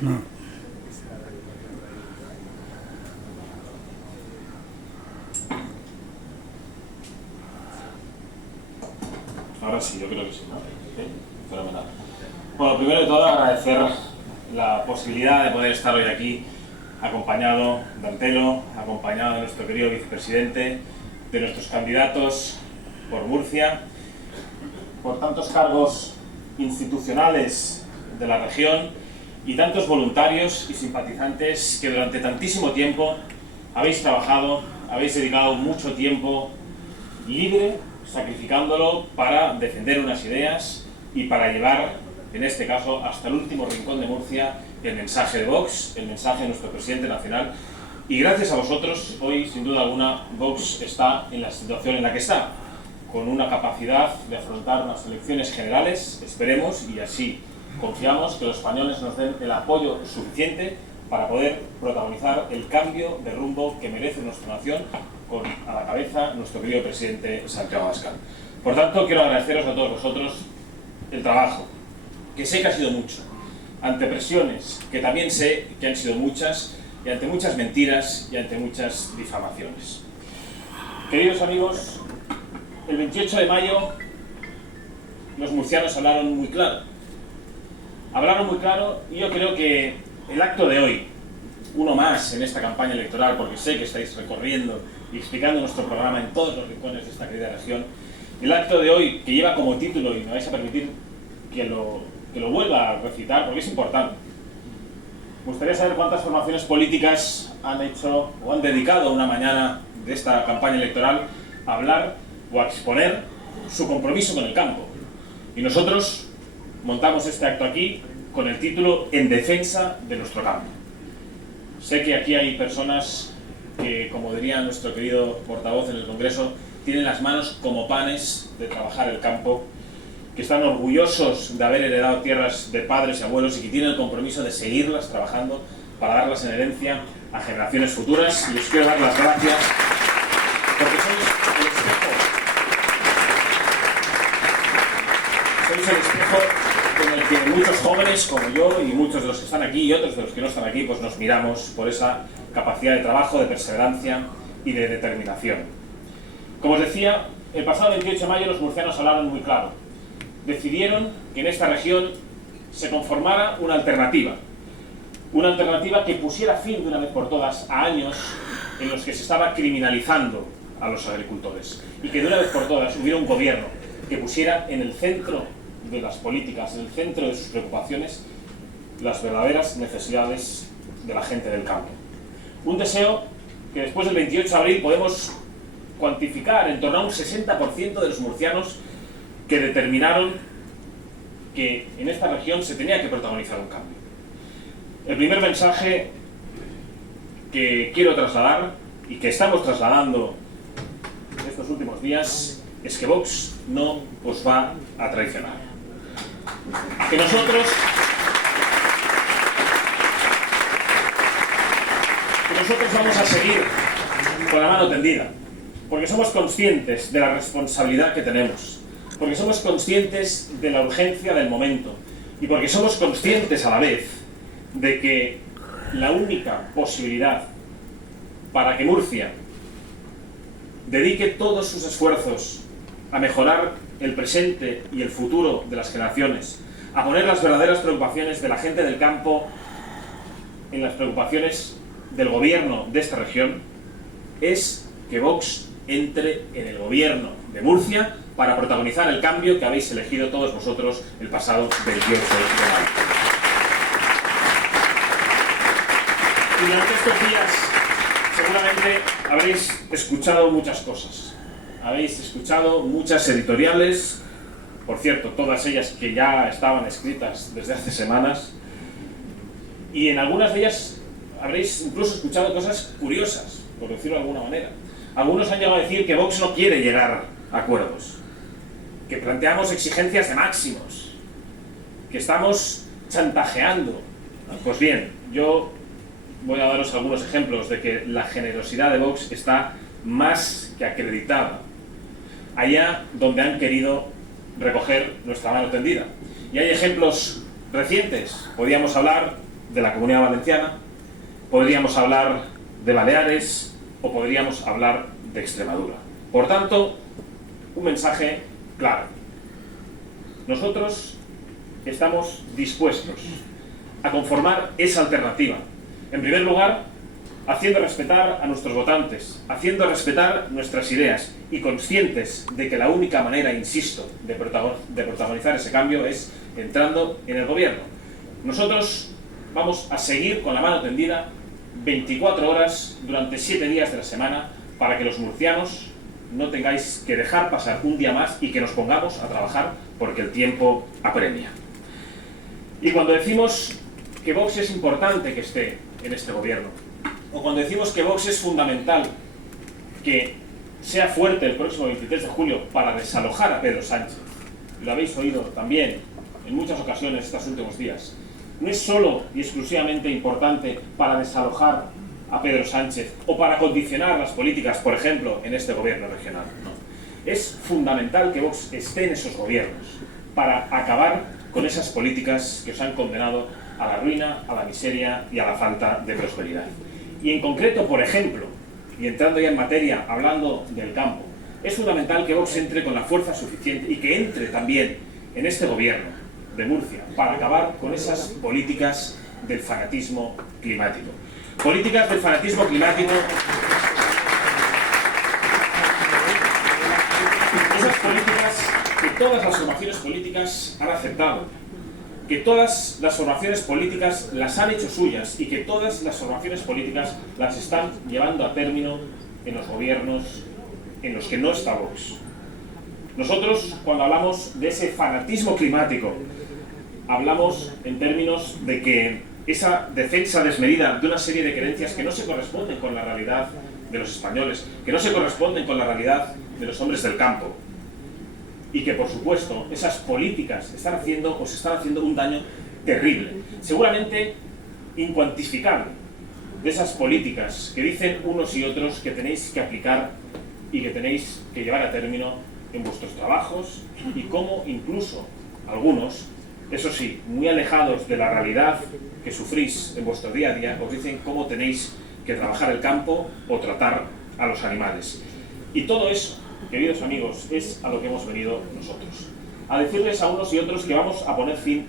No. Ahora sí, yo creo que sí, ¿no? Sí, fenomenal. Bueno, primero de todo agradecer la posibilidad de poder estar hoy aquí acompañado de Antelo, acompañado de nuestro querido vicepresidente, de nuestros candidatos por Murcia, por tantos cargos institucionales de la región y tantos voluntarios y simpatizantes que durante tantísimo tiempo habéis trabajado, habéis dedicado mucho tiempo libre, sacrificándolo para defender unas ideas y para llevar, en este caso, hasta el último rincón de Murcia el mensaje de Vox, el mensaje de nuestro presidente nacional. Y gracias a vosotros, hoy, sin duda alguna, Vox está en la situación en la que está, con una capacidad de afrontar unas elecciones generales, esperemos, y así confiamos que los españoles nos den el apoyo suficiente para poder protagonizar el cambio de rumbo que merece nuestra nación, con a la cabeza nuestro querido presidente Santiago Abascal. Por tanto, quiero agradeceros a todos vosotros el trabajo, que sé que ha sido mucho, ante presiones que también sé que han sido muchas, y ante muchas mentiras y ante muchas difamaciones. Queridos amigos, el 28 de mayo los murcianos hablaron muy claro. Hablaron muy claro y yo creo que el acto de hoy, uno más en esta campaña electoral, porque sé que estáis recorriendo y explicando nuestro programa en todos los rincones de esta querida región, el acto de hoy, que lleva como título, y me vais a permitir que lo vuelva a recitar porque es importante. Me gustaría saber cuántas formaciones políticas han hecho o han dedicado una mañana de esta campaña electoral a hablar o a exponer su compromiso con el campo. Y nosotros montamos este acto aquí con el título En defensa de nuestro campo. Sé que aquí hay personas que, como diría nuestro querido portavoz en el Congreso, tienen las manos como panes de trabajar el campo, que están orgullosos de haber heredado tierras de padres y abuelos y que tienen el compromiso de seguirlas trabajando para darlas en herencia a generaciones futuras. Y les quiero dar las gracias porque sois el espejo en el que muchos jóvenes como yo y muchos de los que están aquí y otros de los que no están aquí, pues nos miramos por esa capacidad de trabajo, de perseverancia y de determinación. Como os decía, el pasado 28 de mayo los murcianos hablaron muy claro. Decidieron que en esta región se conformara una alternativa que pusiera fin de una vez por todas a años en los que se estaba criminalizando a los agricultores y que de una vez por todas hubiera un gobierno que pusiera en el centro de las políticas, en el centro de sus preocupaciones, las verdaderas necesidades de la gente del campo. Un deseo que después del 28 de abril podemos cuantificar en torno a un 60% de los murcianos que determinaron que en esta región se tenía que protagonizar un cambio. El primer mensaje que quiero trasladar y que estamos trasladando estos últimos días es que Vox no os va a traicionar. Que nosotros vamos a seguir con la mano tendida, porque somos conscientes de la responsabilidad que tenemos, porque somos conscientes de la urgencia del momento y porque somos conscientes a la vez de que la única posibilidad para que Murcia dedique todos sus esfuerzos a mejorar el presente y el futuro de las generaciones, a poner las verdaderas preocupaciones de la gente del campo en las preocupaciones del gobierno de esta región, es que Vox entre en el gobierno de Murcia para protagonizar el cambio que habéis elegido todos vosotros el pasado 28 de mayo. Y durante estos días seguramente habréis escuchado muchas cosas. Habéis escuchado muchas editoriales, por cierto, todas ellas que ya estaban escritas desde hace semanas, y en algunas de ellas habréis incluso escuchado cosas curiosas, por decirlo de alguna manera. Algunos han llegado a decir que Vox no quiere llegar a acuerdos, que planteamos exigencias de máximos, que estamos chantajeando. Pues bien, yo voy a daros algunos ejemplos de que la generosidad de Vox está más que acreditada allá donde han querido recoger nuestra mano tendida. Y hay ejemplos recientes. Podríamos hablar de la Comunidad Valenciana, podríamos hablar de Baleares o podríamos hablar de Extremadura. Por tanto, un mensaje claro. Nosotros estamos dispuestos a conformar esa alternativa. En primer lugar, haciendo respetar a nuestros votantes, haciendo respetar nuestras ideas y conscientes de que la única manera, insisto, de protagonizar ese cambio es entrando en el gobierno. Nosotros vamos a seguir con la mano tendida 24 horas durante 7 días de la semana para que los murcianos no tengáis que dejar pasar un día más y que nos pongamos a trabajar porque el tiempo apremia. Y cuando decimos que Vox es importante que esté en este gobierno, o cuando decimos que Vox es fundamental que sea fuerte el próximo 23 de julio para desalojar a Pedro Sánchez, lo habéis oído también en muchas ocasiones estos últimos días, no es solo y exclusivamente importante para desalojar a Pedro Sánchez o para condicionar las políticas, por ejemplo, en este gobierno regional. No. Es fundamental que Vox esté en esos gobiernos para acabar con esas políticas que os han condenado a la ruina, a la miseria y a la falta de prosperidad. Y en concreto, por ejemplo, y entrando ya en materia, hablando del campo, es fundamental que Vox entre con la fuerza suficiente y que entre también en este gobierno de Murcia para acabar con esas políticas del fanatismo climático. Políticas del fanatismo climático. Esas políticas que todas las formaciones políticas han aceptado, que todas las formaciones políticas las han hecho suyas y que todas las formaciones políticas las están llevando a término en los gobiernos en los que no está Vox. Nosotros, cuando hablamos de ese fanatismo climático, hablamos en términos de que esa defensa desmedida de una serie de creencias que no se corresponden con la realidad de los españoles, que no se corresponden con la realidad de los hombres del campo, y que, por supuesto, esas políticas están haciendo o se están haciendo un daño terrible, seguramente incuantificable, de esas políticas que dicen unos y otros que tenéis que aplicar y que tenéis que llevar a término en vuestros trabajos, y cómo incluso algunos, eso sí, muy alejados de la realidad que sufrís en vuestro día a día, os dicen cómo tenéis que trabajar el campo o tratar a los animales. Y todo eso, queridos amigos, es a lo que hemos venido nosotros. A decirles a unos y otros que vamos a poner fin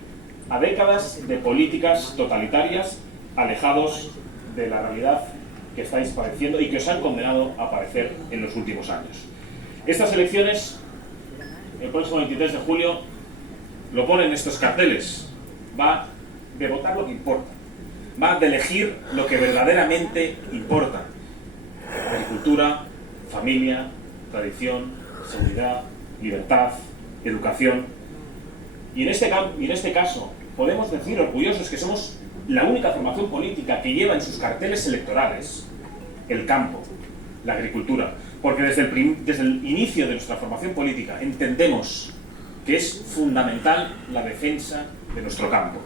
a décadas de políticas totalitarias alejados de la realidad que estáis padeciendo y que os han condenado a padecer en los últimos años. Estas elecciones, el próximo 23 de julio, lo ponen estos carteles. Va de votar lo que importa. Va de elegir lo que verdaderamente importa. Agricultura, familia, tradición, seguridad, libertad, educación. Y en este caso podemos decir orgullosos que somos la única formación política que lleva en sus carteles electorales el campo, la agricultura. Porque desde el inicio de nuestra formación política entendemos que es fundamental la defensa de nuestro campo.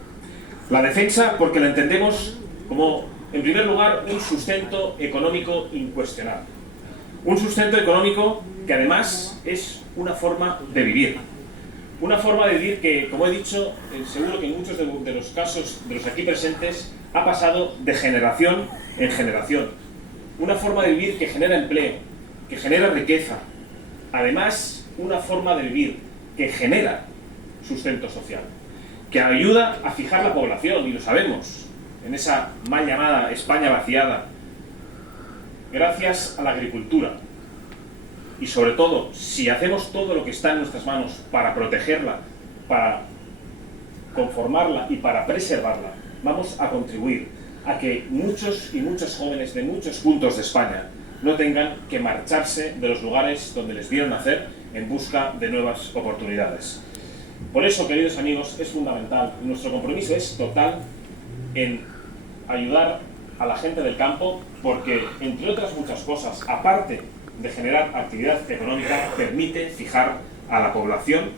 La defensa porque la entendemos como, en primer lugar, un sustento económico incuestionable. Un sustento económico que además es una forma de vivir. Una forma de vivir que, como he dicho, seguro que en muchos de los casos de los aquí presentes ha pasado de generación en generación. Una forma de vivir que genera empleo, que genera riqueza. Además, una forma de vivir que genera sustento social, que ayuda a fijar la población, y lo sabemos, en esa mal llamada España vaciada, gracias a la agricultura. Y sobre todo, si hacemos todo lo que está en nuestras manos para protegerla, para conformarla y para preservarla, vamos a contribuir a que muchos y muchas jóvenes de muchos puntos de España no tengan que marcharse de los lugares donde les vieron nacer en busca de nuevas oportunidades. Por eso, queridos amigos, es fundamental, nuestro compromiso es total en ayudar a la gente del campo, porque, entre otras muchas cosas, aparte de generar actividad económica, permite fijar a la población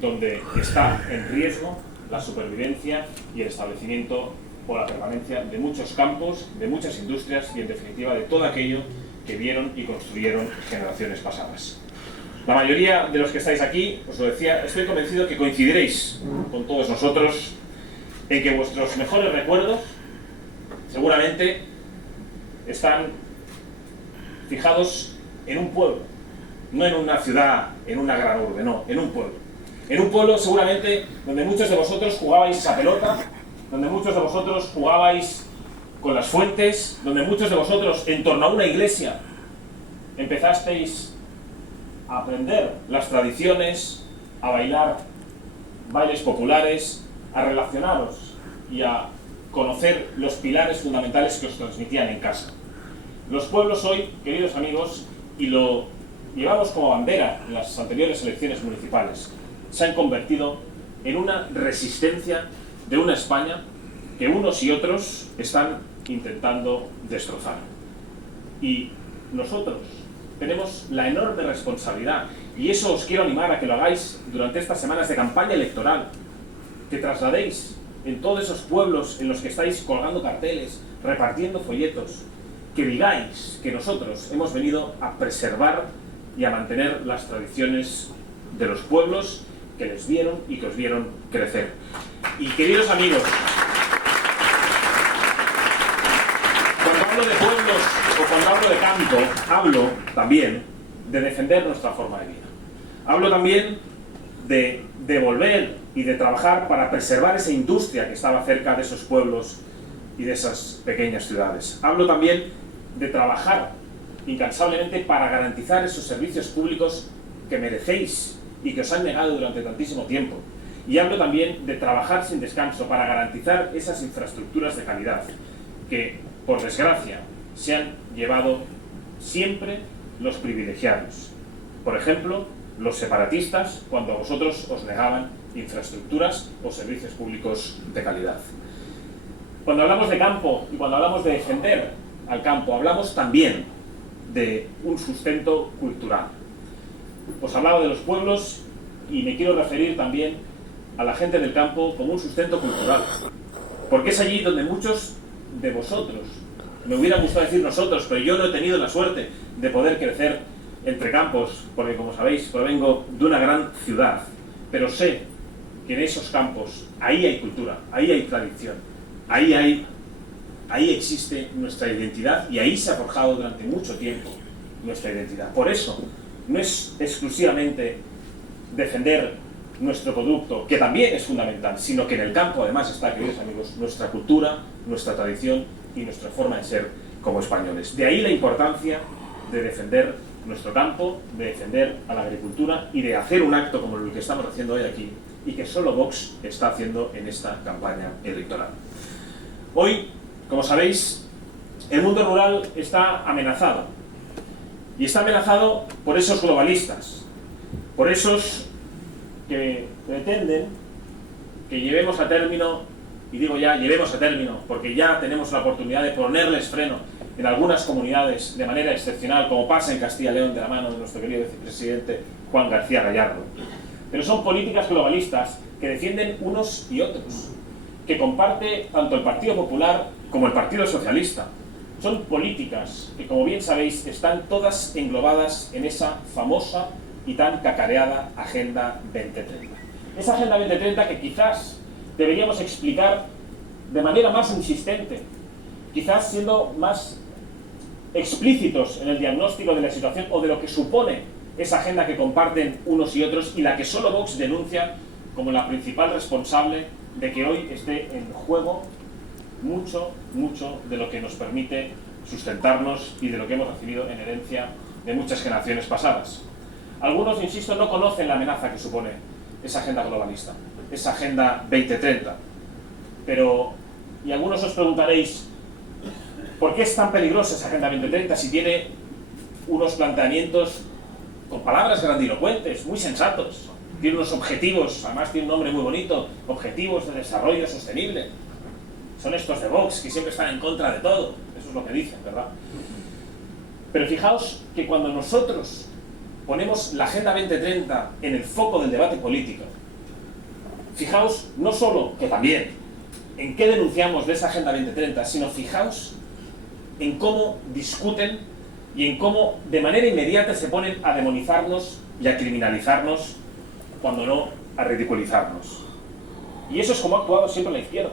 donde está en riesgo la supervivencia y el establecimiento o la permanencia de muchos campos, de muchas industrias y, en definitiva, de todo aquello que vieron y construyeron generaciones pasadas. La mayoría de los que estáis aquí, os lo decía, estoy convencido que coincidiréis con todos nosotros en que vuestros mejores recuerdos seguramente están fijados en un pueblo, no en una ciudad, en una gran urbe, no, en un pueblo. En un pueblo seguramente donde muchos de vosotros jugabais a pelota, donde muchos de vosotros jugabais con las fuentes, donde muchos de vosotros en torno a una iglesia empezasteis a aprender las tradiciones, a bailar bailes populares, a relacionaros y a conocer los pilares fundamentales que os transmitían en casa. Los pueblos hoy, queridos amigos, y lo llevamos como bandera en las anteriores elecciones municipales, se han convertido en una resistencia de una España que unos y otros están intentando destrozar. Y nosotros tenemos la enorme responsabilidad, y eso os quiero animar a que lo hagáis durante estas semanas de campaña electoral, que trasladéis en todos esos pueblos en los que estáis colgando carteles, repartiendo folletos, que digáis que nosotros hemos venido a preservar y a mantener las tradiciones de los pueblos que les vieron y que os vieron crecer. Y queridos amigos, cuando hablo de pueblos o cuando hablo de campo, hablo también de defender nuestra forma de vida. Hablo también de devolver y de trabajar para preservar esa industria que estaba cerca de esos pueblos y de esas pequeñas ciudades. Hablo también de trabajar incansablemente para garantizar esos servicios públicos que merecéis y que os han negado durante tantísimo tiempo. Y hablo también de trabajar sin descanso para garantizar esas infraestructuras de calidad que, por desgracia, se han llevado siempre los privilegiados. Por ejemplo, los separatistas, cuando a vosotros os negaban infraestructuras o servicios públicos de calidad. Cuando hablamos de campo y cuando hablamos de defender al campo, hablamos también de un sustento cultural. Os hablaba de los pueblos y me quiero referir también a la gente del campo como un sustento cultural, porque es allí donde muchos de vosotros, me hubiera gustado decir nosotros, pero yo no he tenido la suerte de poder crecer entre campos, porque como sabéis provengo de una gran ciudad, pero sé que en esos campos ahí hay cultura, ahí hay tradición, ahí existe nuestra identidad y ahí se ha forjado durante mucho tiempo nuestra identidad. Por eso no es exclusivamente defender nuestro producto, que también es fundamental, sino que en el campo además está, queridos amigos, nuestra cultura, nuestra tradición y nuestra forma de ser como españoles. De ahí la importancia de defender nuestro campo, de defender a la agricultura y de hacer un acto como el que estamos haciendo hoy aquí y que solo Vox está haciendo en esta campaña electoral. Hoy, como sabéis, el mundo rural está amenazado. Y está amenazado por esos globalistas, por esos que pretenden que llevemos a término, y digo ya, llevemos a término, porque ya tenemos la oportunidad de ponerles freno en algunas comunidades de manera excepcional, como pasa en Castilla y León de la mano de nuestro querido vicepresidente Juan García Gallardo. Pero son políticas globalistas que defienden unos y otros, que comparte tanto el Partido Popular como el Partido Socialista. Son políticas que, como bien sabéis, están todas englobadas en esa famosa y tan cacareada Agenda 2030. Esa Agenda 2030 que quizás deberíamos explicar de manera más insistente, quizás siendo más explícitos en el diagnóstico de la situación o de lo que supone esa agenda que comparten unos y otros y la que solo Vox denuncia como la principal responsable de que hoy esté en juego mucho de lo que nos permite sustentarnos y de lo que hemos recibido en herencia de muchas generaciones pasadas. Algunos, insisto, no conocen la amenaza que supone esa agenda globalista, esa Agenda 2030. Y algunos os preguntaréis, ¿por qué es tan peligrosa esa Agenda 2030 si tiene unos planteamientos con palabras grandilocuentes, muy sensatos? Tiene unos objetivos, además tiene un nombre muy bonito, Objetivos de Desarrollo Sostenible. Son estos de Vox, que siempre están en contra de todo. Eso es lo que dicen, ¿verdad? Pero fijaos que cuando nosotros ponemos la Agenda 2030 en el foco del debate político, fijaos no solo, que también, en qué denunciamos de esa Agenda 2030, sino fijaos en cómo discuten y en cómo de manera inmediata se ponen a demonizarnos y a criminalizarnos, cuando no a ridiculizarnos. Y eso es como ha actuado siempre la izquierda.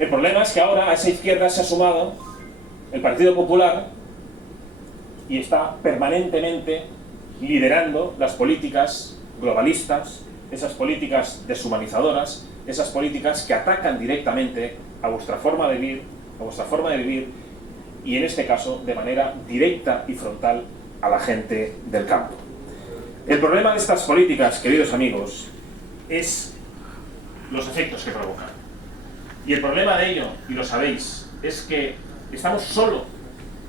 El problema es que ahora a esa izquierda se ha sumado el Partido Popular y está permanentemente liderando las políticas globalistas, esas políticas deshumanizadoras, esas políticas que atacan directamente a vuestra forma de vivir, y en este caso de manera directa y frontal a la gente del campo. El problema de estas políticas, queridos amigos, es los efectos que provocan. Y el problema de ello, y lo sabéis, es que estamos solo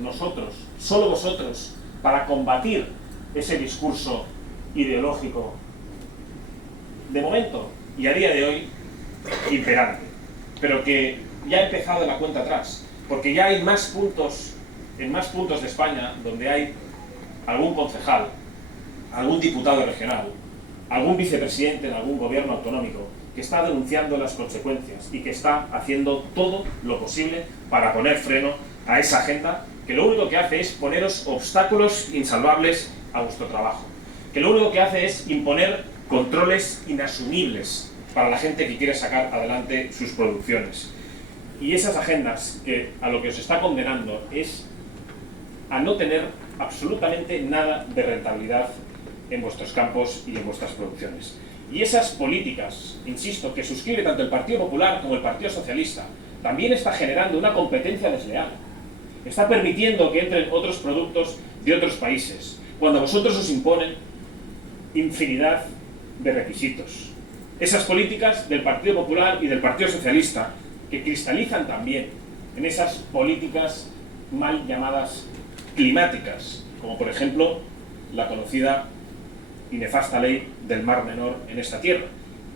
nosotros, solo vosotros, para combatir ese discurso ideológico de momento y a día de hoy imperante, pero que ya ha empezado la cuenta atrás, porque ya hay en más puntos de España donde hay algún concejal, algún diputado regional, algún vicepresidente en algún gobierno autonómico que está denunciando las consecuencias y que está haciendo todo lo posible para poner freno a esa agenda que lo único que hace es poneros obstáculos insalvables a vuestro trabajo, que lo único que hace es imponer controles inasumibles para la gente que quiere sacar adelante sus producciones. Y esas agendas que a lo que os está condenando es a no tener absolutamente nada de rentabilidad en vuestros campos y en vuestras producciones. Y esas políticas, insisto, que suscribe tanto el Partido Popular como el Partido Socialista, también está generando una competencia desleal. Está permitiendo que entren otros productos de otros países, cuando a vosotros os imponen infinidad de requisitos. Esas políticas del Partido Popular y del Partido Socialista, que cristalizan también en esas políticas mal llamadas climáticas, como por ejemplo la conocida y nefasta ley del Mar Menor en esta tierra,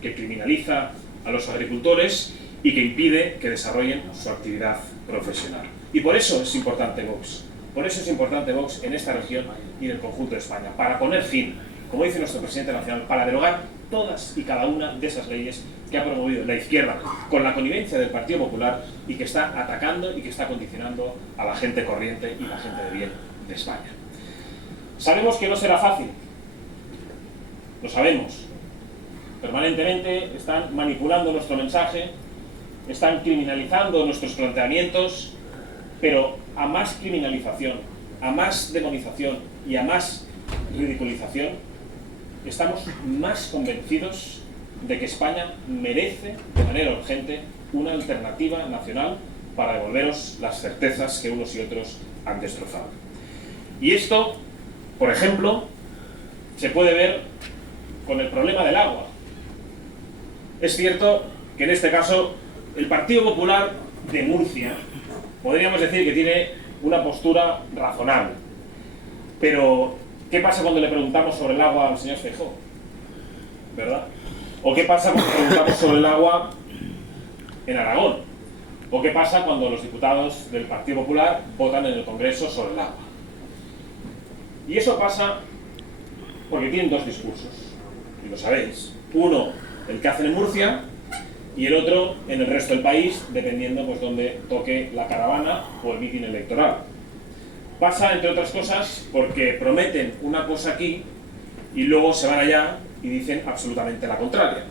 que criminaliza a los agricultores y que impide que desarrollen su actividad profesional. Y por eso es importante Vox. Por eso es importante Vox en esta región y en el conjunto de España, para poner fin, como dice nuestro presidente nacional, para derogar todas y cada una de esas leyes que ha promovido la izquierda con la connivencia del Partido Popular y que está atacando y que está condicionando a la gente corriente y la gente de bien de España. Sabemos que no será fácil, lo sabemos. Permanentemente están manipulando nuestro mensaje, están criminalizando nuestros planteamientos, pero a más criminalización, a más demonización y a más ridiculización, estamos más convencidos de que España merece de manera urgente una alternativa nacional para devolveros las certezas que unos y otros han destrozado. Y esto, por ejemplo, se puede ver con el problema del agua. Es cierto que en este caso el Partido Popular de Murcia podríamos decir que tiene una postura razonable, pero ¿qué pasa cuando le preguntamos sobre el agua al señor Feijóo? ¿Verdad? ¿O qué pasa cuando preguntamos sobre el agua en Aragón? ¿O qué pasa cuando los diputados del Partido Popular votan en el Congreso sobre el agua? Y eso pasa porque tienen dos discursos, y lo sabéis. Uno, el que hacen en Murcia, y el otro en el resto del país, dependiendo pues dónde toque la caravana o el mitin electoral. Pasa, entre otras cosas, porque prometen una cosa aquí y luego se van allá y dicen absolutamente la contraria.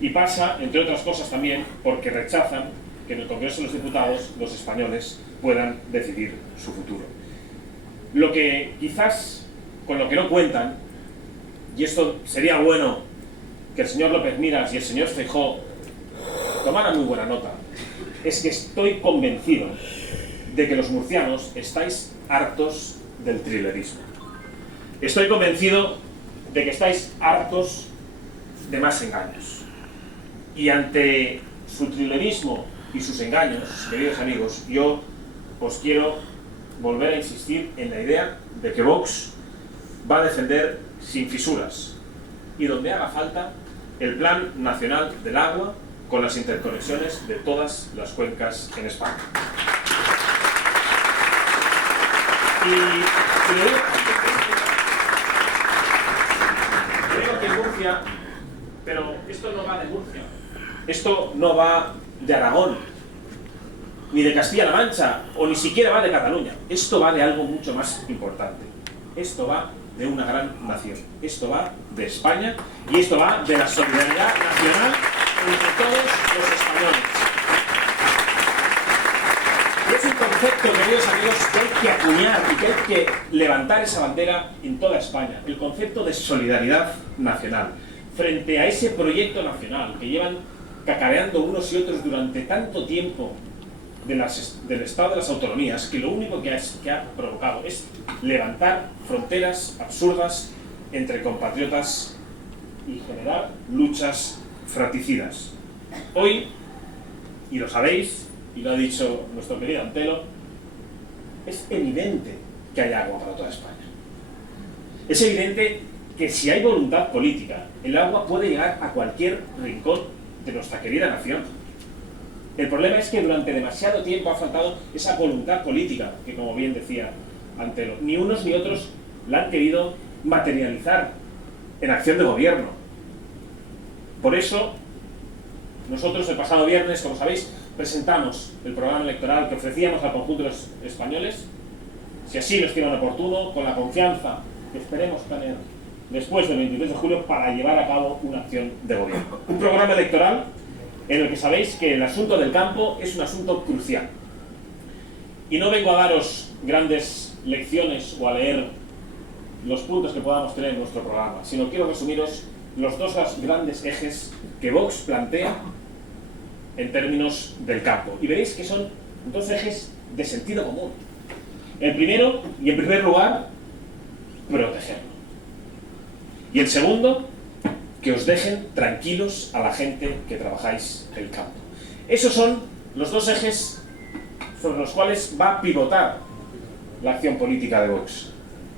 Y pasa, entre otras cosas también, porque rechazan que en el Congreso de los Diputados los españoles puedan decidir su futuro. Lo que quizás, con lo que no cuentan, y esto sería bueno que el señor López Miras y el señor Feijóo tomaran muy buena nota, es que estoy convencido de que los murcianos estáis hartos del trilerismo. Estoy convencido de que estáis hartos de más engaños. Y ante su trilerismo y sus engaños, queridos amigos, yo os quiero volver a insistir en la idea de que Vox va a defender sin fisuras y donde haga falta el Plan Nacional del Agua con las interconexiones de todas las cuencas en España. Y creo que Murcia, pero esto no va de Murcia, esto no va de Aragón, ni de Castilla-La Mancha, o ni siquiera va de Cataluña. Esto va de algo mucho más importante. Esto va de una gran nación. Esto va de España y esto va de la solidaridad nacional entre todos los españoles. Y es un concepto, queridos amigos, que hay que acuñar y que hay que levantar esa bandera en toda España. El concepto de solidaridad nacional. Frente a ese proyecto nacional que llevan cacareando unos y otros durante tanto tiempo del Estado de las autonomías, que lo único que ha provocado es levantar fronteras absurdas entre compatriotas y generar luchas fratricidas. Hoy, y lo sabéis, y lo ha dicho nuestro querido Antelo, es evidente que hay agua para toda España. Es evidente que si hay voluntad política, el agua puede llegar a cualquier rincón de nuestra querida nación. El problema es que durante demasiado tiempo ha faltado esa voluntad política, que como bien decía Antelo, ni unos ni otros la han querido materializar en acción de gobierno. Por eso, nosotros el pasado viernes, como sabéis, presentamos el programa electoral que ofrecíamos al conjunto de los españoles, si así lo estiman oportuno, con la confianza que esperemos tener después del 23 de julio para llevar a cabo una acción de gobierno. Un programa electoral en el que sabéis que el asunto del campo es un asunto crucial. Y no vengo a daros grandes lecciones o a leer los puntos que podamos tener en nuestro programa, sino quiero resumiros los dos grandes ejes que Vox plantea en términos del campo. Y veréis que son dos ejes de sentido común. El primero, y en primer lugar, protegerlo. Y el segundo, que os dejen tranquilos a la gente que trabajáis el campo. Esos son los dos ejes sobre los cuales va a pivotar la acción política de Vox.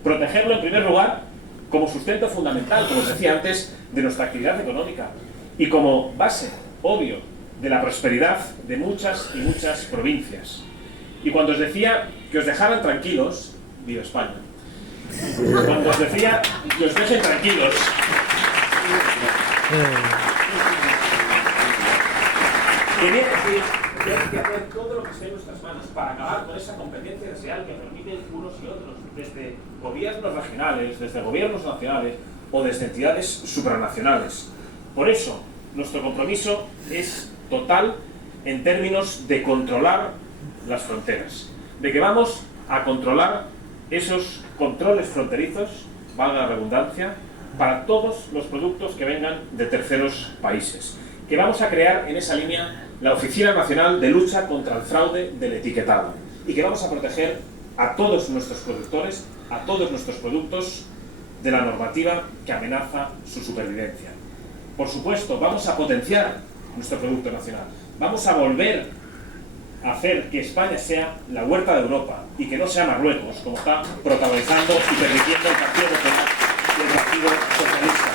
Protegerlo en primer lugar como sustento fundamental, como os decía antes, de nuestra actividad económica y como base, obvio, de la prosperidad de muchas y muchas provincias. Y cuando os decía que os dejaran tranquilos, viva España, cuando os decía que os dejen tranquilos, quería decir que hay que hacer todo lo que esté en nuestras manos para acabar con esa competencia desleal que permiten unos y otros, desde gobiernos regionales, desde gobiernos nacionales o desde entidades supranacionales. Por eso, nuestro compromiso es total en términos de controlar las fronteras, de que vamos a controlar esos controles fronterizos, valga la redundancia, para todos los productos que vengan de terceros países, que vamos a crear en esa línea la Oficina Nacional de Lucha contra el Fraude del Etiquetado y que vamos a proteger a todos nuestros productores, a todos nuestros productos de la normativa que amenaza su supervivencia. Por supuesto, vamos a potenciar nuestro producto nacional, vamos a volver a hacer que España sea la huerta de Europa y que no sea Marruecos, como está protagonizando y permitiendo el Partido Popular y el Partido Socialista.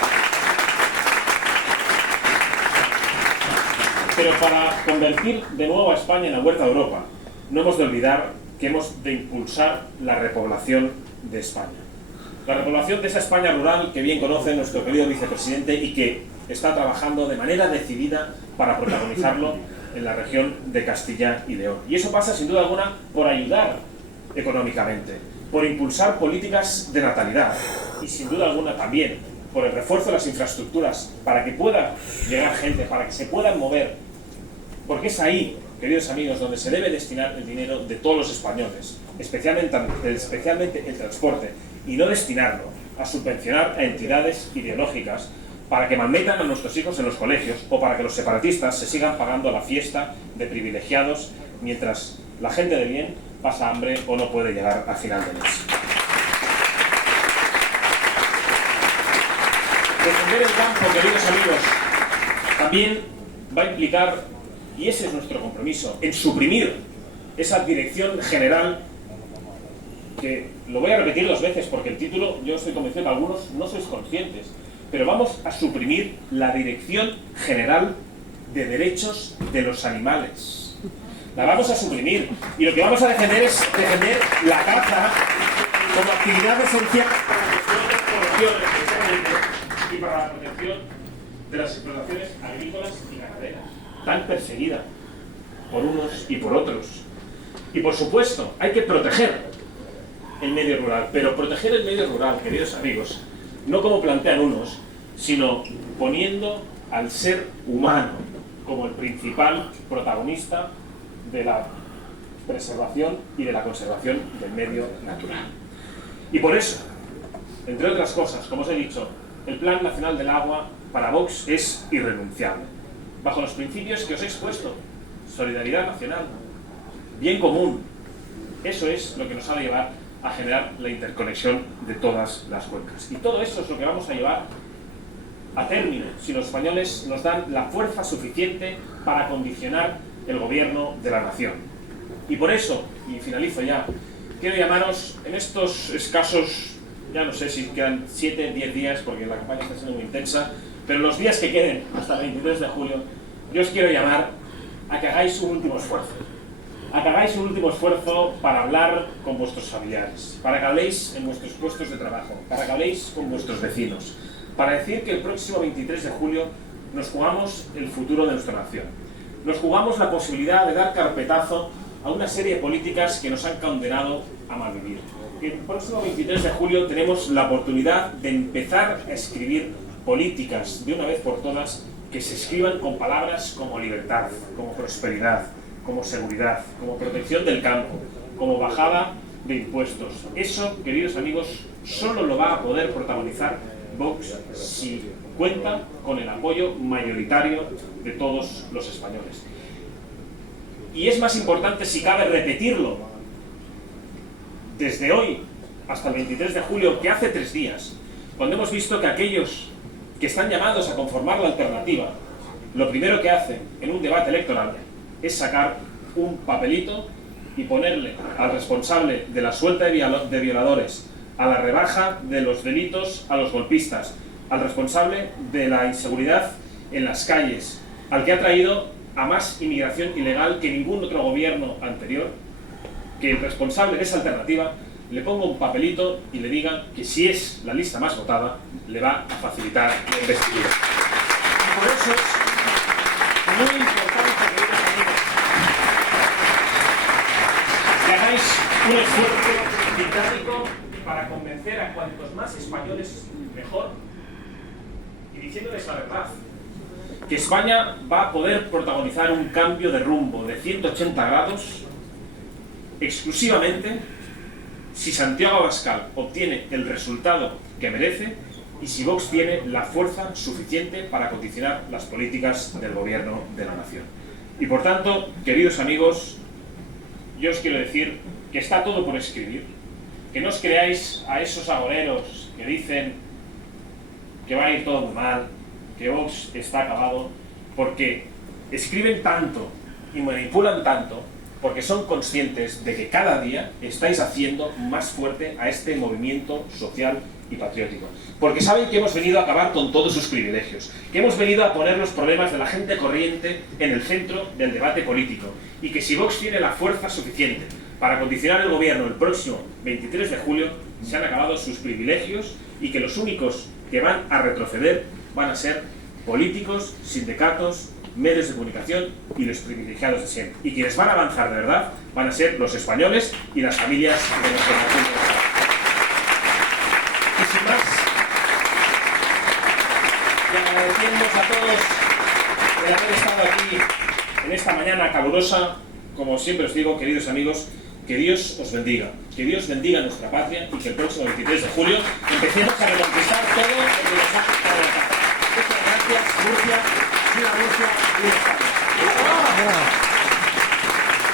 Pero para convertir de nuevo a España en la huerta de Europa, no hemos de olvidar que hemos de impulsar la repoblación de España. La repoblación de esa España rural que bien conoce nuestro querido vicepresidente y que está trabajando de manera decidida para protagonizarlo en la región de Castilla y León. Y eso pasa, sin duda alguna, por ayudar económicamente, por impulsar políticas de natalidad y, sin duda alguna, también por el refuerzo de las infraestructuras para que pueda llegar gente, para que se puedan mover, porque es ahí, queridos amigos, donde se debe destinar el dinero de todos los españoles, especialmente el transporte, y no destinarlo a subvencionar a entidades ideológicas para que malmetan a nuestros hijos en los colegios o para que los separatistas se sigan pagando la fiesta de privilegiados mientras la gente de bien pasa hambre o no puede llegar a final de mes. Defender el campo, queridos amigos, también va a implicar, y ese es nuestro compromiso, en suprimir esa dirección general que, lo voy a repetir 2 veces porque el título yo estoy convencido que algunos no sois conscientes, pero vamos a suprimir la Dirección General de Derechos de los Animales. La vamos a suprimir y lo que vamos a defender es defender la caza como actividad esencial y para la protección de las explotaciones agrícolas y ganaderas, tan perseguida por unos y por otros. Y por supuesto, hay que proteger el medio rural, pero proteger el medio rural, queridos amigos, no como plantean unos, sino poniendo al ser humano como el principal protagonista de la preservación y de la conservación del medio natural. Y por eso, entre otras cosas, como os he dicho, el Plan Nacional del Agua para Vox es irrenunciable, bajo los principios que os he expuesto: solidaridad nacional, bien común. Eso es lo que nos ha de llevar a generar la interconexión de todas las cuencas. Y todo eso es lo que vamos a llevar a término si los españoles nos dan la fuerza suficiente para condicionar el gobierno de la nación. Y por eso, y finalizo ya, quiero llamaros en estos escasos, ya no sé si quedan 7, 10 días, porque la campaña está siendo muy intensa, pero los días que queden hasta el 23 de julio, yo os quiero llamar a que hagáis un último esfuerzo. A que hagáis un último esfuerzo para hablar con vuestros familiares, para que habléis en vuestros puestos de trabajo, para que habléis con vuestros vecinos, para decir que el próximo 23 de julio nos jugamos el futuro de nuestra nación. Nos jugamos la posibilidad de dar carpetazo a una serie de políticas que nos han condenado a malvivir. El próximo 23 de julio tenemos la oportunidad de empezar a escribir políticas de una vez por todas que se escriban con palabras como libertad, como prosperidad, como seguridad, como protección del campo, como bajada de impuestos. Eso, queridos amigos, solo lo va a poder protagonizar Vox si cuenta con el apoyo mayoritario de todos los españoles. Y es más importante, si cabe, repetirlo desde hoy hasta el 23 de julio, que hace 3 días, cuando hemos visto que aquellos que están llamados a conformar la alternativa, lo primero que hacen en un debate electoral es sacar un papelito y ponerle al responsable de la suelta de violadores, a la rebaja de los delitos a los golpistas, al responsable de la inseguridad en las calles, al que ha traído a más inmigración ilegal que ningún otro gobierno anterior, que el responsable de esa alternativa le ponga un papelito y le diga que si es la lista más votada, le va a facilitar la investidura. Y por eso es muy importante, queridos amigos, que hagáis un esfuerzo titánico para convencer a cuantos más españoles mejor, y diciéndoles la verdad, que España va a poder protagonizar un cambio de rumbo de 180 grados exclusivamente si Santiago Abascal obtiene el resultado que merece y si Vox tiene la fuerza suficiente para condicionar las políticas del gobierno de la nación. Y por tanto, queridos amigos, yo os quiero decir que está todo por escribir, que no os creáis a esos agoreros que dicen que va a ir todo muy mal, que Vox está acabado, porque escriben tanto y manipulan tanto porque son conscientes de que cada día estáis haciendo más fuerte a este movimiento social y patriótico. Porque saben que hemos venido a acabar con todos sus privilegios, que hemos venido a poner los problemas de la gente corriente en el centro del debate político, y que si Vox tiene la fuerza suficiente para condicionar el gobierno el próximo 23 de julio, se han acabado sus privilegios y que los únicos que van a retroceder van a ser políticos, sindicatos, medios de comunicación y los privilegiados de siempre. Y quienes van a avanzar de verdad van a ser los españoles y las familias de nuestra nación. Y sin más, y agradeciéndoos a todos el haber estado aquí en esta mañana calurosa, como siempre os digo, queridos amigos, que Dios os bendiga, que Dios bendiga a nuestra patria y que el próximo 23 de julio empecemos a reconquistar todo lo que nos ha costado. Muchas gracias, Murcia, viva Murcia, viva España.